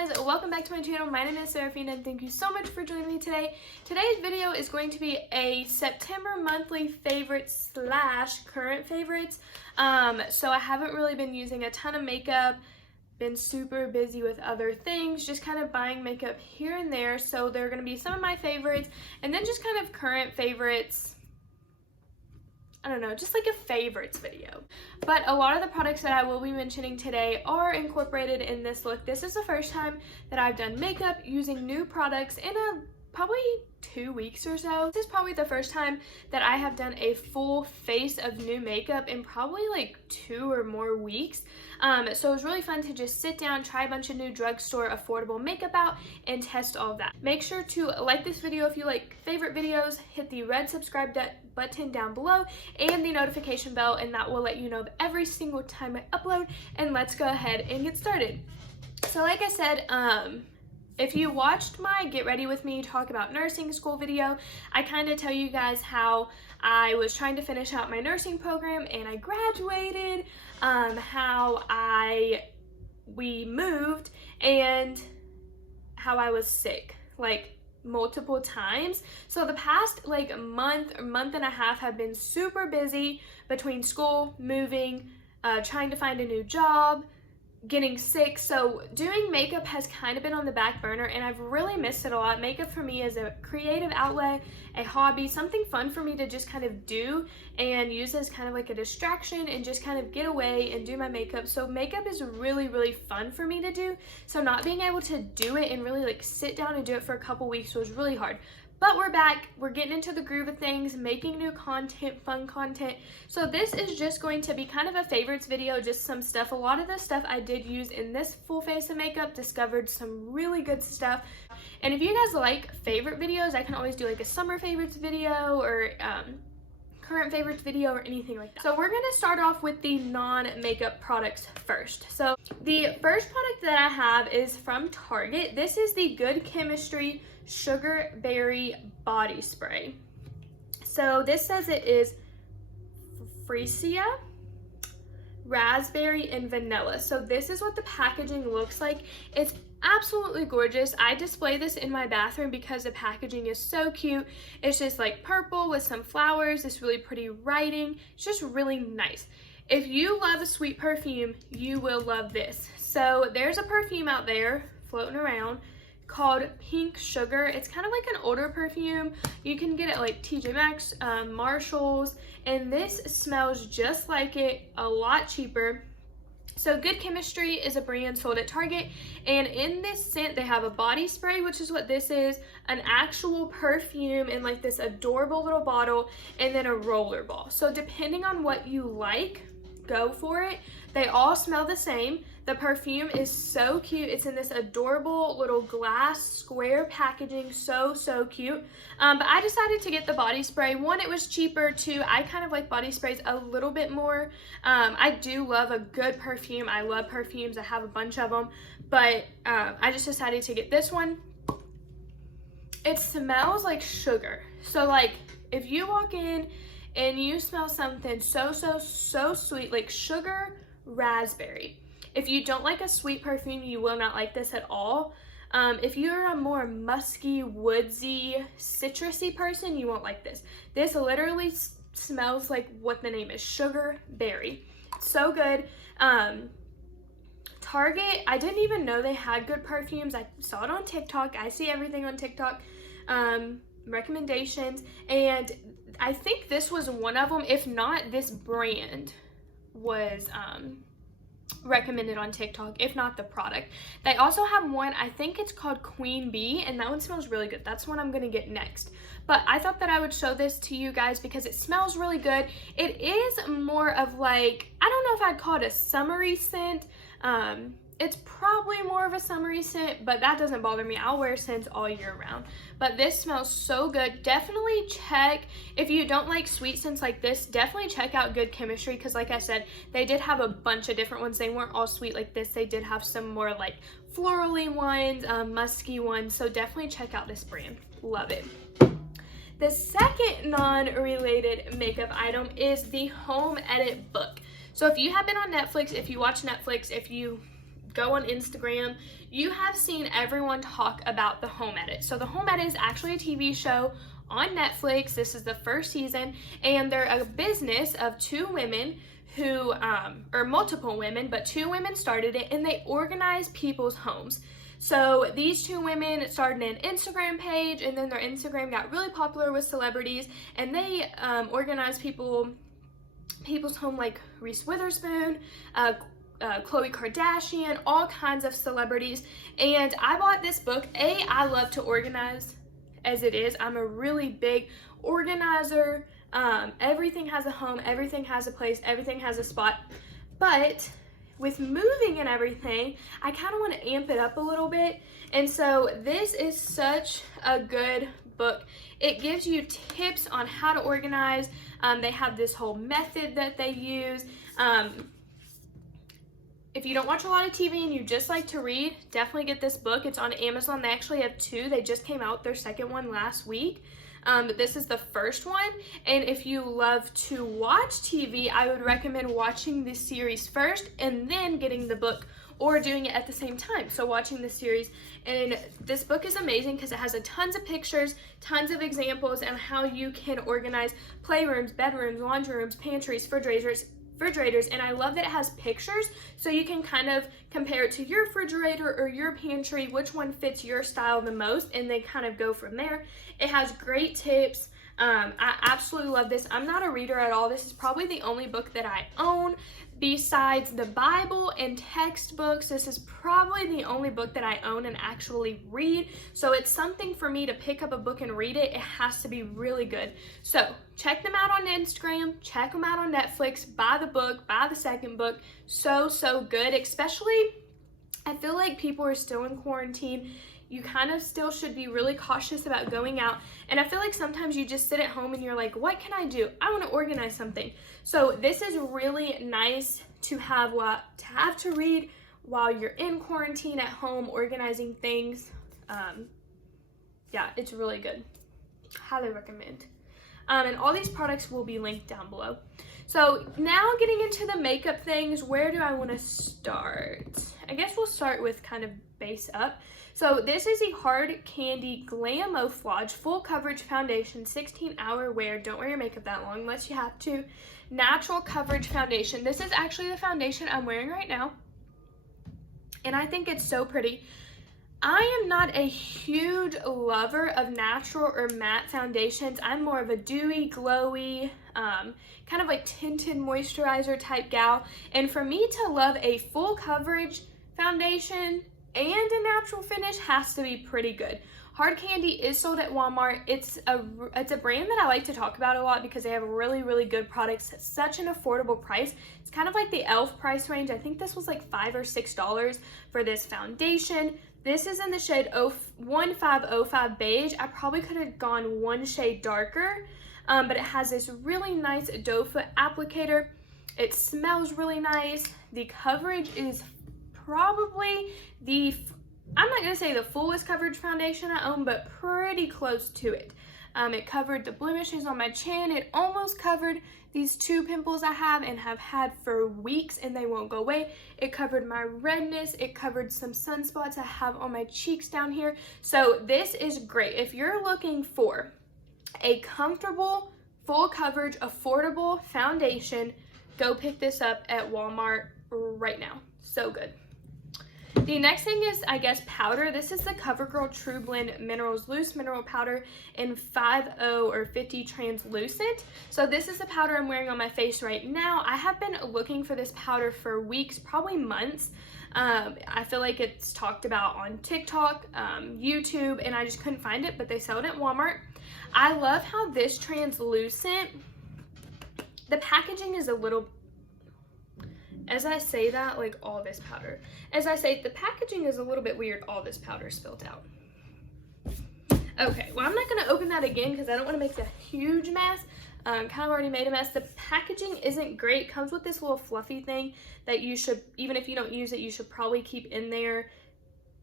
guys, welcome back to my channel. My name is Seraphina and thank you so much for joining me today. Today's video is going to be a September monthly favorites / current favorites. So I haven't really been using a ton of makeup, been super busy with other things, just kind of buying makeup here and there. So they're going to be some of my favorites and then just kind of current favorites. I don't know, just like a favorites video. But a lot of the products that I will be mentioning today are incorporated in this look. This is the first time that I've done makeup using new products in probably 2 weeks or so. This is probably the first time that I have done a full face of new makeup in probably like 2 or more weeks. So it was really fun to just sit down, try a bunch of new drugstore affordable makeup out, and test all of that. Make sure to like this video if you like favorite videos, hit the red subscribe button down below and the notification bell, and that will let you know of every single time I upload. And let's go ahead and get started. So like I said, if you watched my Get Ready With Me talk about nursing school video, I kind of tell you guys how I was trying to finish out my nursing program and I graduated, how we moved, and how I was sick, like multiple times. So the past like month and a half have been super busy between school, moving, trying to find a new job, getting sick. So doing makeup has kind of been on the back burner and I've really missed it a lot. Makeup for me is a creative outlet, a hobby, something fun for me to just kind of do and use as kind of like a distraction and just kind of get away and do my makeup. So makeup is really fun for me to do. So not being able to do it and really like sit down and do it for a couple weeks was really hard. But we're back, we're getting into the groove of things, making new content, fun content. So this is just going to be kind of a favorites video, just some stuff. A lot of the stuff I did use in this full face of makeup, discovered some really good stuff. And if you guys like favorite videos, I can always do like a summer favorites video or current favorites video or anything like that. So we're gonna start off with the non-makeup products first. So the first product that I have is from Target. This is the Good Chemistry Sugar Berry Body Spray. So this says it is freesia, raspberry, and vanilla. So this is what the packaging looks like. It's absolutely gorgeous. I display this in my bathroom because the packaging is so cute. It's just like purple with some flowers, this really pretty writing. It's just really nice. If you love a sweet perfume, you will love this. So there's a perfume out there floating around called Pink Sugar. It's kind of like an older perfume. You can get it at like TJ Maxx, Marshalls, and this smells just like it, a lot cheaper. So Good Chemistry is a brand sold at Target, and in this scent they have a body spray, which is what this is, an actual perfume in like this adorable little bottle, and then a roller ball. So depending on what you like, go for it. They all smell the same. The perfume is so cute. It's in this adorable little glass square packaging, so cute. But I decided to get the body spray. One, it was cheaper. Two, I kind of like body sprays a little bit more. I do love a good perfume. I love perfumes. I have a bunch of them, but I just decided to get this one. It smells like sugar. So like if you walk in and you smell something so sweet, like sugar, raspberry. If you don't like a sweet perfume, you will not like this at all. If you're a more musky, woodsy, citrusy person, you won't like this. This literally smells like what the name is, sugar berry. So good. Target, I didn't even know they had good perfumes. I saw it on TikTok. I see everything on TikTok. Recommendations, and I think this was one of them. If not, this brand was recommended on TikTok, if not the product. They also have one, I think it's called Queen Bee, and that one smells really good. That's one I'm gonna get next. But I thought that I would show this to you guys because it smells really good. It is more of like, I don't know if I'd call it a summery scent. It's probably more of a summery scent, but that doesn't bother me. I'll wear scents all year round. But this smells so good. Definitely check, if you don't like sweet scents like this, definitely check out Good Chemistry, because like I said, they did have a bunch of different ones. They weren't all sweet like this. They did have some more like florally ones, musky ones. So definitely check out this brand. Love it. The second non-related makeup item is the Home Edit book. So if you have been on Netflix, if you watch Netflix, if you go on Instagram, you have seen everyone talk about The Home Edit. So The Home Edit is actually a TV show on Netflix. This is the first season, and they're a business of two women who, or multiple women, but two women started it, and they organize people's homes. So these two women started an Instagram page, and then their Instagram got really popular with celebrities, and they organized people's home, like Reese Witherspoon, Khloe Kardashian, all kinds of celebrities. And I bought this book. I love to organize as it is. I'm a really big organizer. Everything has a home, everything has a place, everything has a spot. But with moving and everything, I kind of want to amp it up a little bit. And so this is such a good book. It gives you tips on how to organize. They have this whole method that they use. If you don't watch a lot of TV and you just like to read, definitely get this book. It's on Amazon. They actually have two. They just came out their second one last week. But this is the first one. And if you love to watch TV, I would recommend watching this series first and then getting the book, or doing it at the same time. So watching the series. And this book is amazing because it has tons of pictures, tons of examples on how you can organize playrooms, bedrooms, laundry rooms, pantries, refrigerators, and I love that it has pictures, so you can kind of compare it to your refrigerator or your pantry, which one fits your style the most, and then kind of go from there. It has great tips. I absolutely love this. I'm not a reader at all. This is probably the only book that I own. Besides the Bible and textbooks, this is probably the only book that I own and actually read. So it's something for me to pick up a book and read it. It has to be really good. So check them out on Instagram, check them out on Netflix, buy the book, buy the second book. So good, especially I feel like people are still in quarantine. You kind of still should be really cautious about going out. And I feel like sometimes you just sit at home and you're like, what can I do? I want to organize something. So this is really nice to have to read while you're in quarantine at home, organizing things. Yeah, it's really good. Highly recommend. And all these products will be linked down below. So now getting into the makeup things, where do I want to start? I guess we'll start with kind of base up. So this is the Hard Candy Glamouflage Full Coverage Foundation, 16-hour wear. Don't wear your makeup that long unless you have to. Natural Coverage Foundation. This is actually the foundation I'm wearing right now, and I think it's so pretty. I am not a huge lover of natural or matte foundations. I'm more of a dewy, glowy, kind of like tinted moisturizer type gal. And for me to love a full coverage foundation and a natural finish has to be pretty good. Hard Candy is sold at Walmart. It's a brand that I like to talk about a lot because they have really good products at such an affordable price. It's kind of like the e.l.f. price range. I think this was like $5 or $6 for this foundation. This is in the shade 1505 beige. I probably could have gone one shade darker, but it has this really nice doe foot applicator. It smells really nice. The coverage is probably I'm not going to say the fullest coverage foundation I own, but pretty close to it. It covered the blemishes on my chin. It almost covered these two pimples I have and have had for weeks and they won't go away. It covered my redness. It covered some sunspots I have on my cheeks down here. So this is great. If you're looking for a comfortable, full coverage, affordable foundation, go pick this up at Walmart right now. So good. The next thing is, I guess, powder. This is the CoverGirl True Blend Minerals Loose Mineral Powder in 50 or 50 translucent. So this is the powder I'm wearing on my face right now. I have been looking for this powder for weeks, probably months. I feel like it's talked about on TikTok, YouTube, and I just couldn't find it, but they sell it at Walmart. I love how this translucent, the packaging is a little, as I say that, like all this powder. As I say, the packaging is a little bit weird, all this powder spilled out. Okay, well, I'm not gonna open that again because I don't wanna make a huge mess. Kind of already made a mess. The packaging isn't great. It comes with this little fluffy thing that you should, even if you don't use it, you should probably keep in there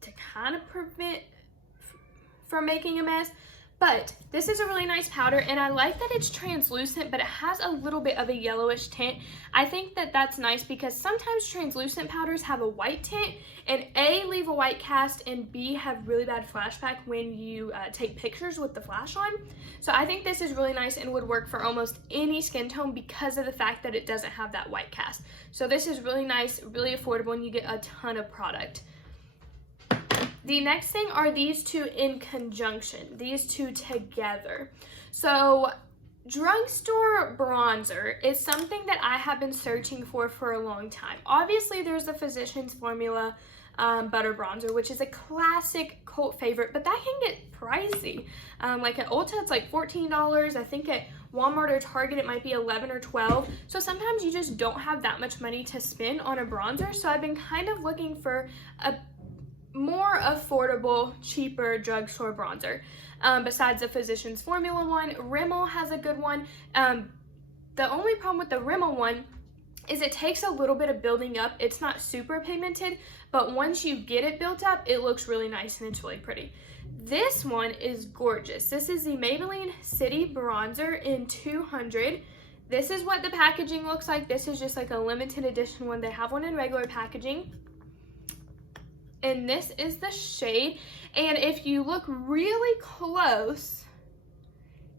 to kind of prevent from making a mess. But this is a really nice powder, and I like that it's translucent, but it has a little bit of a yellowish tint. I think that that's nice because sometimes translucent powders have a white tint, and A, leave a white cast, and B, have really bad flashback when you take pictures with the flash on. So I think this is really nice and would work for almost any skin tone because of the fact that it doesn't have that white cast. So this is really nice, really affordable, and you get a ton of product. The next thing are these two in conjunction, these two together. So drugstore bronzer is something that I have been searching for a long time. Obviously, there's the Physicians Formula Butter Bronzer, which is a classic cult favorite, but that can get pricey. Like at Ulta, it's like $14. I think at Walmart or Target, it might be $11 or $12. So sometimes you just don't have that much money to spend on a bronzer. So I've been kind of looking for a more affordable, cheaper drugstore bronzer. Besides the Physicians Formula one, Rimmel has a good one. The only problem with the Rimmel one is it takes a little bit of building up. It's not super pigmented, but once you get it built up, it looks really nice and it's really pretty. This one is gorgeous. This is the Maybelline City Bronzer in 200. This is what the packaging looks like. This is just like a limited edition one. They have one in regular packaging. And this is the shade, and if you look really close,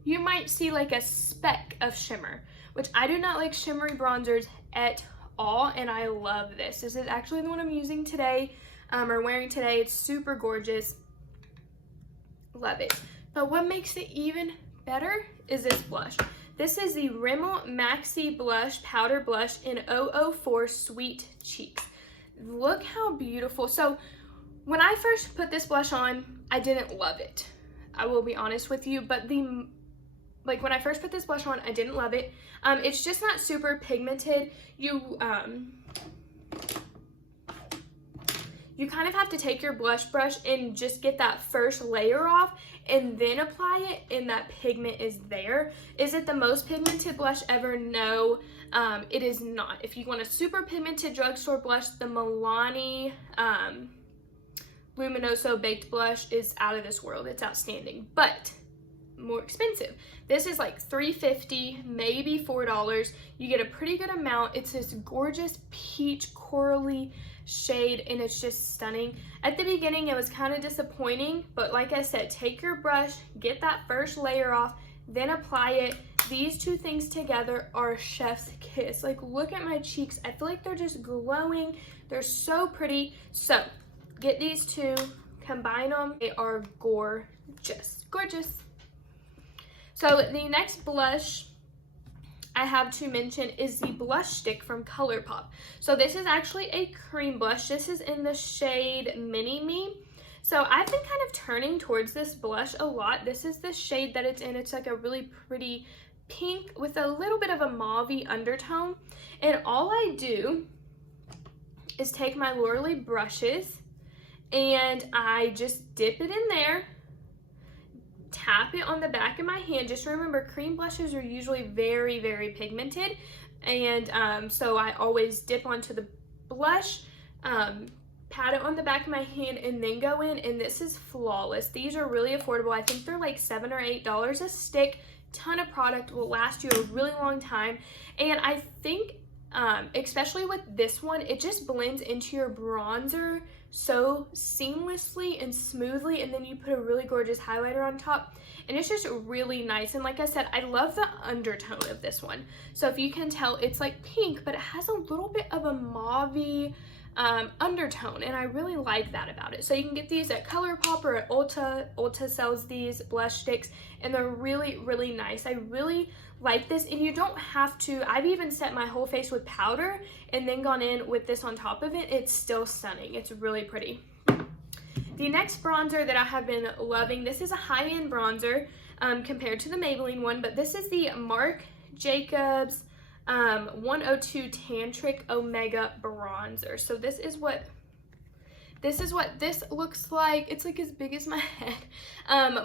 you might see like a speck of shimmer, which I do not like shimmery bronzers at all, and I love this. This is actually the one I'm using today, or wearing today. It's super gorgeous. Love it. But what makes it even better is this blush. This is the Rimmel Maxi Blush Powder Blush in 004 Sweet Cheeks. Look how beautiful. So when I first put this blush on, I didn't love it. I will be honest with you, but when I first put this blush on, I didn't love it. It's just not super pigmented. You kind of have to take your blush brush and just get that first layer off and then apply it, and that pigment is there. Is it the most pigmented blush ever? No, it is not. If you want a super pigmented drugstore blush, the Milani Luminoso Baked Blush is out of this world. It's outstanding, but more expensive. This is like $3.50, maybe $4. You get a pretty good amount. It's this gorgeous peach corally shade, and it's just stunning. At the beginning, it was kind of disappointing, but like I said, take your brush, get that first layer off, then apply it. These two things together are chef's kiss. Like, look at my cheeks. I feel like they're just glowing. They're so pretty. So get these two, combine them. They are gorgeous, gorgeous. So the next blush I have to mention is the blush stick from ColourPop. So this is actually a cream blush. This is in the shade Mini Me. So I've been kind of turning towards this blush a lot. This is the shade that it's in. It's like a really pretty pink with a little bit of a mauve-y undertone. And all I do is take my Lorelei brushes and I just dip it in there, tap it on the back of my hand. Just remember, cream blushes are usually very, very pigmented, and so I always dip onto the blush, pat it on the back of my hand, and then go in, and this is flawless. These are really affordable. I think they're like $7 or $8 a stick. Ton of product, will last you a really long time, and I think especially with this one, it just blends into your bronzer so seamlessly and smoothly, and then you put a really gorgeous highlighter on top, and it's just really nice. And like I said, I love the undertone of this one. So if you can tell, it's like pink, but it has a little bit of a mauve-y undertone, and I really like that about it. So you can get these at ColourPop or at Ulta. Ulta sells these blush sticks, and they're really, really nice. I really like this, and you don't have to. I've even set my whole face with powder and then gone in with this on top of it. It's still stunning. It's really pretty. The next bronzer that I have been loving, this is a high-end bronzer compared to the Maybelline one, but this is the Marc Jacobs 102 Tantric Omega Bronzer. So this is what this looks like. It's like as big as my head.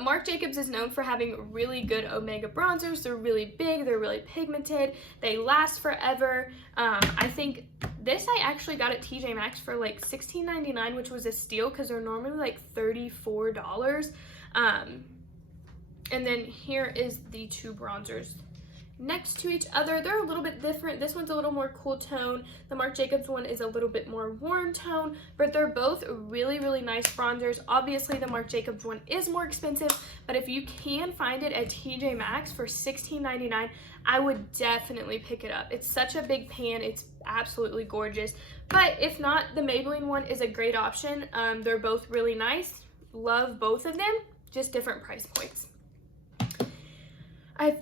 Marc Jacobs is known for having really good Omega bronzers. They're really big, they're really pigmented, they last forever. I think this I actually got at TJ Maxx for like $16.99, which was a steal because they're normally like $34. And then here is the two bronzers next to each other. They're a little bit different. This one's a little more cool tone. The Marc Jacobs one is a little bit more warm tone, but they're both really, really nice bronzers. Obviously, the Marc Jacobs one is more expensive, but if you can find it at TJ Maxx for $16.99, I would definitely pick it up. It's such a big pan. It's absolutely gorgeous. But if not, the Maybelline one is a great option. They're both really nice. Love both of them, just different price points. I have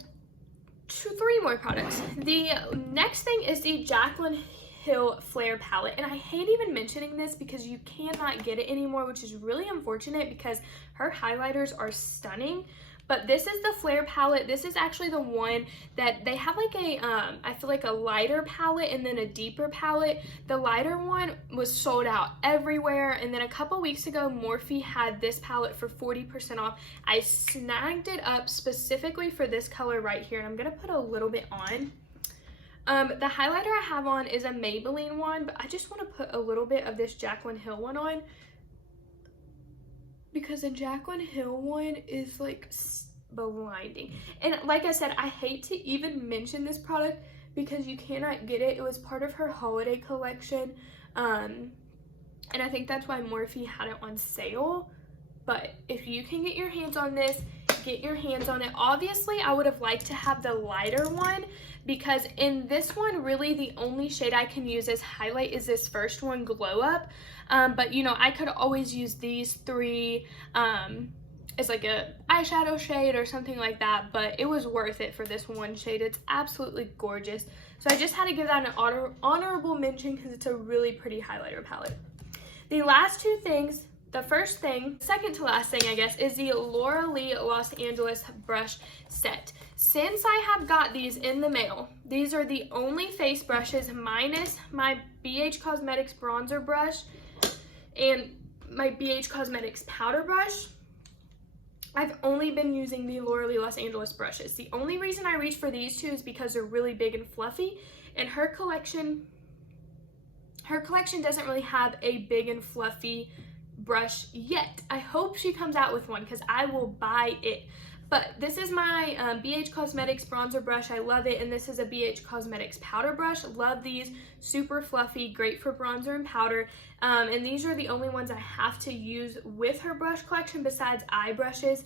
three more products. The next thing is the Jaclyn Hill Flare Palette, and I hate even mentioning this because you cannot get it anymore, which is really unfortunate because her highlighters are stunning. But this is the Flare palette. This is actually the one that they have like a, I feel like a lighter palette and then a deeper palette. The lighter one was sold out everywhere. And then a couple weeks ago, Morphe had this palette for 40% off. I snagged it up specifically for this color right here. And I'm gonna put a little bit on. The highlighter I have on is a Maybelline one, but I just wanna put a little bit of this Jaclyn Hill one on, because the Jaclyn Hill one is like blinding. And like I said, I hate to even mention this product because you cannot get it. It was part of her holiday collection. And I think that's why Morphe had it on sale. But if you can get your hands on this, get your hands on it. Obviously, I would have liked to have the lighter one, because in this one, really the only shade I can use as highlight is this first one, Glow Up. But you know, I could always use these three as like a eyeshadow shade or something like that, but it was worth it for this one shade. It's absolutely gorgeous. So I just had to give that an honorable mention because it's a really pretty highlighter palette. The last two things, the first thing, second to last thing I guess, is the Laura Lee Los Angeles brush set. Since I have got these in the mail, these are the only face brushes minus my BH Cosmetics bronzer brush and my BH Cosmetics powder brush. I've only been using the Laura Lee Los Angeles brushes. The only reason I reach for these two is because they're really big and fluffy, and her collection doesn't really have a big and fluffy brush yet. I hope she comes out with one because I will buy it. But this is my BH Cosmetics bronzer brush. I love it. And this is a BH Cosmetics powder brush. Love these. Super fluffy. Great for bronzer and powder. And these are the only ones I have to use with her brush collection besides eye brushes.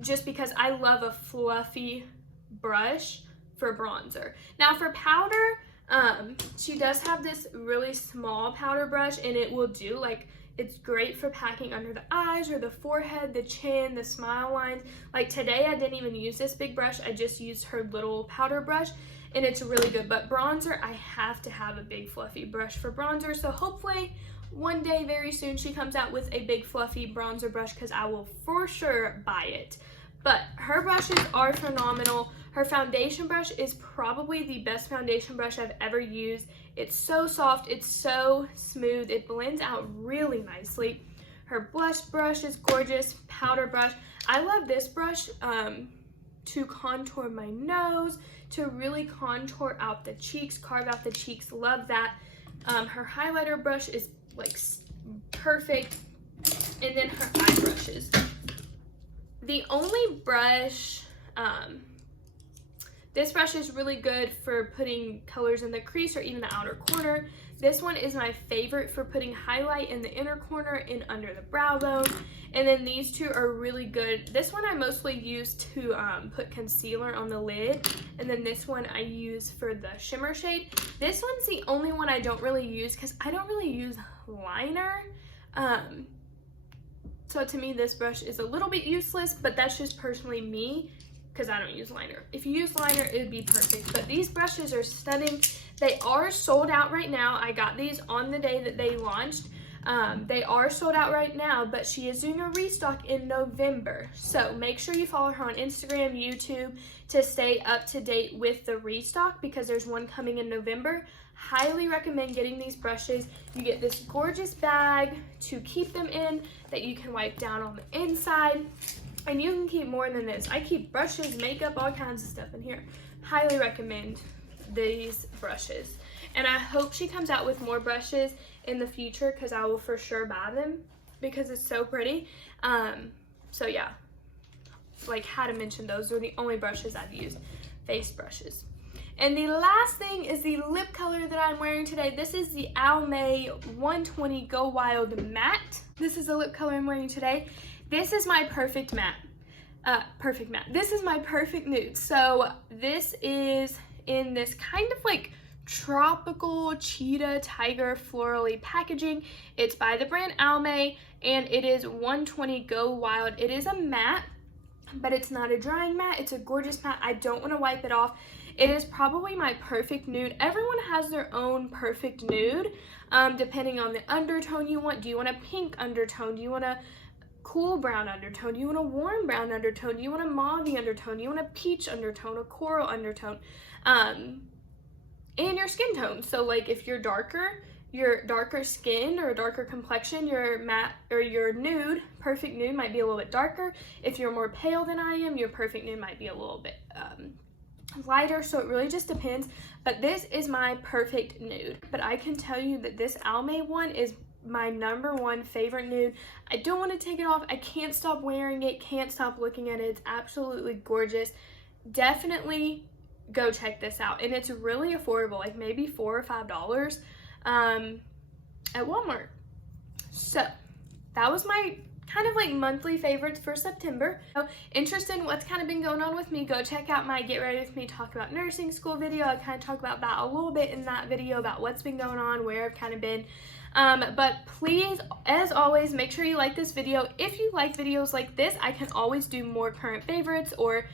Just because I love a fluffy brush for bronzer. Now for powder, she does have this really small powder brush, and it will do, like, it's great for packing under the eyes or the forehead, the chin, the smile lines. Like today I didn't even use this big brush. I just used her little powder brush, and it's really good. But bronzer, I have to have a big fluffy brush for bronzer. So hopefully one day very soon she comes out with a big fluffy bronzer brush, because I will for sure buy it. But her brushes are phenomenal. Her foundation brush is probably the best foundation brush I've ever used. It's so soft, it's so smooth, it blends out really nicely. Her blush brush is gorgeous, powder brush. I love this brush to contour my nose, to really contour out the cheeks, carve out the cheeks, love that. Her highlighter brush is like perfect, and then her eye brushes. The only brush, this brush is really good for putting colors in the crease or even the outer corner. This one is my favorite for putting highlight in the inner corner and under the brow bone. And then these two are really good. This one I mostly use to put concealer on the lid. And then this one I use for the shimmer shade. This one's the only one I don't really use because I don't really use liner. So to me, this brush is a little bit useless, but that's just personally me, because I don't use liner. If you use liner, it would be perfect. But these brushes are stunning. They are sold out right now. I got these on the day that they launched. They are sold out right now, but she is doing a restock in November. So make sure you follow her on Instagram, YouTube, to stay up to date with the restock, because there's one coming in November. Highly recommend getting these brushes. You get this gorgeous bag to keep them in that you can wipe down on the inside. And you can keep more than this. I keep brushes, makeup, all kinds of stuff in here. Highly recommend these brushes. And I hope she comes out with more brushes in the future, because I will for sure buy them because it's so pretty. So yeah, like had to mention those. They're the only brushes I've used, face brushes. And the last thing is the lip color that I'm wearing today. This is the Almay 120 Go Wild Matte. This is the lip color I'm wearing today. This is my perfect matte. This is my perfect nude. So this is in this kind of like tropical cheetah tiger florally packaging. It's by the brand Almay and it is 120 Go Wild. It is a matte, but it's not a drying matte. It's a gorgeous matte. I don't want to wipe it off. It is probably my perfect nude. Everyone has their own perfect nude, depending on the undertone you want. Do you want a pink undertone? Do you want a cool brown undertone? Do you want a warm brown undertone? Do you want a mauve undertone? Do you want a peach undertone, a coral undertone? And your skin tone. So like if you're darker skin or a darker complexion, your matte or your nude, perfect nude might be a little bit darker. If you're more pale than I am, your perfect nude might be a little bit lighter. So it really just depends. But this is my perfect nude. But I can tell you that this Almay one is my #1 favorite nude. I don't want to take it off. I can't stop wearing it, can't stop looking at it. It's absolutely gorgeous. Definitely go check this out. And it's really affordable, like maybe $4 or $5 at Walmart. So that was my kind of like monthly favorites for September. So interested in what's kind of been going on with me, go check out my Get Ready With Me Talk About Nursing School video. I kind of talk about that a little bit in that video, about what's been going on, where I've kind of been. But please, as always, make sure you like this video. If you like videos like this, I can always do more current favorites or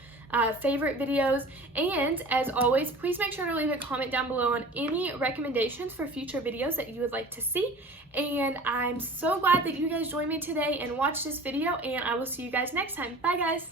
favorite videos. And as always, please make sure to leave a comment down below on any recommendations for future videos that you would like to see. And I'm so glad that you guys joined me today and watched this video, and I will see you guys next time. Bye guys.